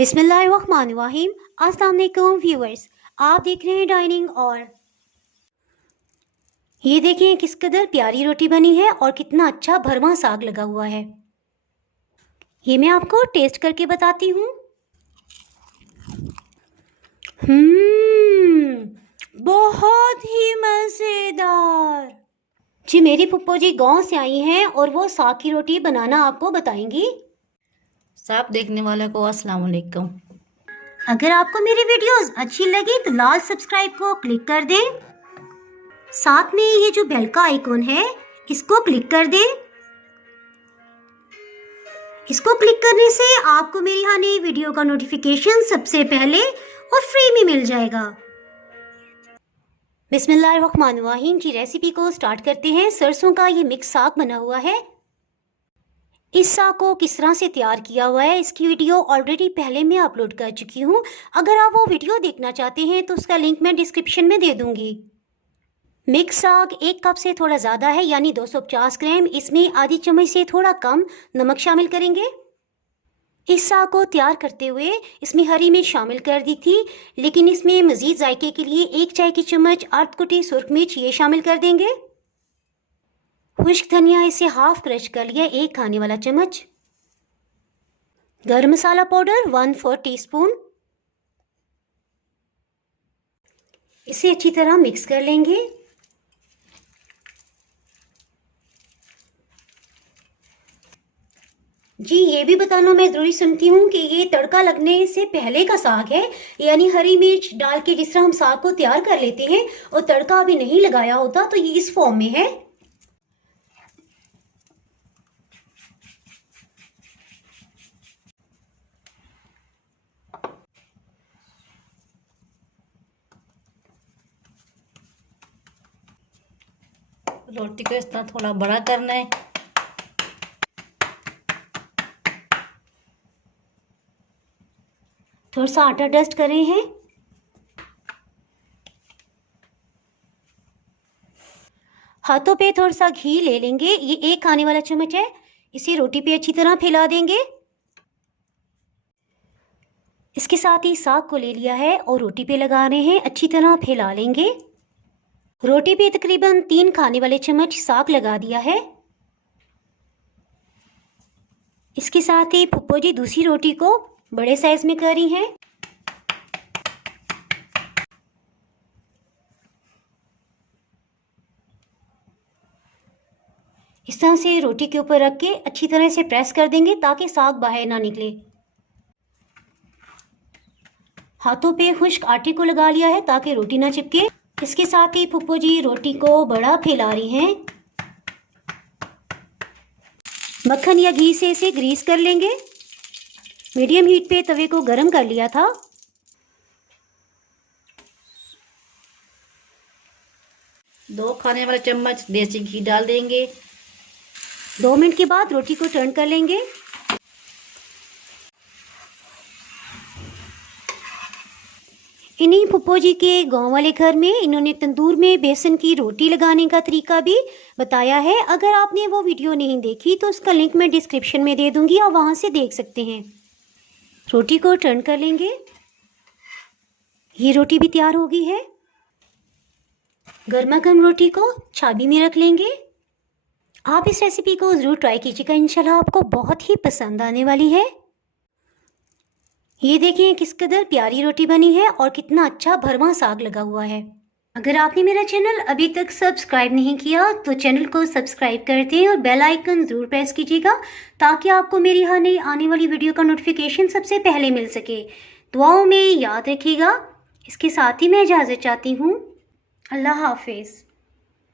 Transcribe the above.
बिस्मिल्लाहिर्रहमानिर्रहीम। अस्सलाम वालेकुम व्यूअर्स, आप देख रहे हैं डाइनिंग। और ये देखें किस कदर प्यारी रोटी बनी है और कितना अच्छा भरवा साग लगा हुआ है। ये मैं आपको टेस्ट करके बताती हूँ। बहुत ही मज़ेदार। जी, मेरी फुप्पो जी गांव से आई हैं और वो साग की रोटी बनाना आपको बताएंगी। सब देखने वाले को अस्सलाम वालेकुम। अगर आपको मेरी वीडियोस अच्छी लगी तो लाल सब्सक्राइब को क्लिक कर दें। साथ में ये जो बेल का आइकॉन है इसको क्लिक कर दें। इसको क्लिक करने से आपको मेरी हर नई वीडियो का नोटिफिकेशन सबसे पहले और फ्री में मिल जाएगा। बिस्मिल्लाहिर्रहमानिर्रहीम की रेसिपी को स्टार्ट करते हैं। सरसों का ये मिक्स साग बना हुआ है। इस साग को किस तरह से तैयार किया हुआ है इसकी वीडियो ऑलरेडी पहले मैं अपलोड कर चुकी हूँ। अगर आप वो वीडियो देखना चाहते हैं तो उसका लिंक मैं डिस्क्रिप्शन में दे दूँगी। मिक्स साग 1 कप से थोड़ा ज़्यादा है, यानी 250 ग्राम। इसमें आधी चम्मच से थोड़ा कम नमक शामिल करेंगे। इस साग को तैयार करते हुए इसमें हरी मिर्च शामिल कर दी थी, लेकिन इसमें मज़ीद जायके के लिए 1 चाय की चम्मच अर्धकुटी सुर्ख मिर्च ये शामिल कर देंगे। खुश्क धनिया इसे हाफ क्रश कर लिया 1 खाने वाला चम्मच। गरम मसाला पाउडर 1/4 टीस्पून। इसे अच्छी तरह मिक्स कर लेंगे। जी, ये भी बताना मैं ज़रूरी सुनती हूँ कि ये तड़का लगने से पहले का साग है, यानी हरी मिर्च डाल के जिस तरह हम साग को तैयार कर लेते हैं और तड़का अभी नहीं लगाया होता तो ये इस फॉर्म में है। रोटी को इस तरह थोड़ा बड़ा करना है। थोड़ा सा आटा डस्ट कर रहे हैं। हाथों पे थोड़ा सा घी ले लेंगे, ये 1 खाने वाला चम्मच है। इसे रोटी पे अच्छी तरह फैला देंगे। इसके साथ ही साग को ले लिया है और रोटी पे लगा रहे हैं, अच्छी तरह फैला लेंगे। रोटी पे तकरीबन 3 खाने वाले चम्मच साग लगा दिया है। इसके साथ ही फुप्पो जी दूसरी रोटी को बड़े साइज में कर रही हैं। इस तरह से रोटी के ऊपर रख के अच्छी तरह से प्रेस कर देंगे ताकि साग बाहर ना निकले। हाथों पे खुश्क आटे को लगा लिया है ताकि रोटी ना चिपके। इसके साथ ही फुप्पो जी रोटी को बड़ा फैला रही हैं। मक्खन या घी से इसे ग्रीस कर लेंगे। मीडियम हीट पे तवे को गरम कर लिया था। दो खाने वाले चम्मच देसी घी डाल देंगे। 2 मिनट के बाद रोटी को टर्न कर लेंगे। इन्हीं फुप्पो जी के गांव वाले घर में इन्होंने तंदूर में बेसन की रोटी लगाने का तरीका भी बताया है। अगर आपने वो वीडियो नहीं देखी तो उसका लिंक मैं डिस्क्रिप्शन में दे दूंगी, आप वहां से देख सकते हैं। रोटी को टर्न कर लेंगे। ये रोटी भी तैयार हो गई है। गर्मा गर्म रोटी को छाबी में रख लेंगे। आप इस रेसिपी को ज़रूर ट्राई कीजिएगा, इंशाल्लाह आपको बहुत ही पसंद आने वाली है। ये देखें किस कदर प्यारी रोटी बनी है और कितना अच्छा भरवा साग लगा हुआ है। अगर आपने मेरा चैनल अभी तक सब्सक्राइब नहीं किया तो चैनल को सब्सक्राइब कर दें और बेल आइकन ज़रूर प्रेस कीजिएगा ताकि आपको मेरी हर नई आने वाली वीडियो का नोटिफिकेशन सबसे पहले मिल सके। दुआओं में याद रखिएगा। इसके साथ ही मैं इजाज़त चाहती हूँ। अल्लाह हाफिज़।